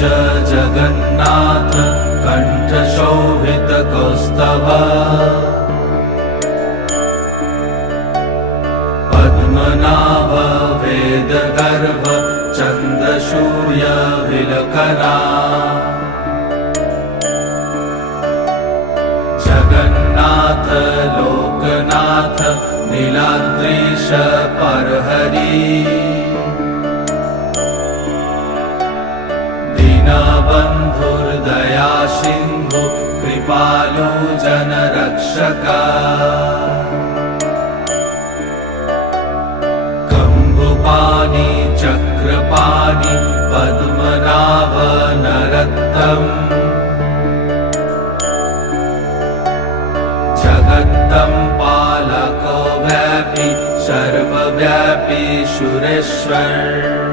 जगन्नाथ कण्ठशोभितकौस्तभ पद्मनाभ वेदगर्भ चन्द्रसूर्यविलकरा जगन्नाथ लोकनाथ नीलाद्रीश परहरि दीनबन्धुर्दया सिन्धु कृपालु जनरक्षका कम्बुपाणि चक्रपाणि पद्मनाभ नरोत्तम जगत्तं पालको व्यापी सर्वव्यापी सुरेश्वर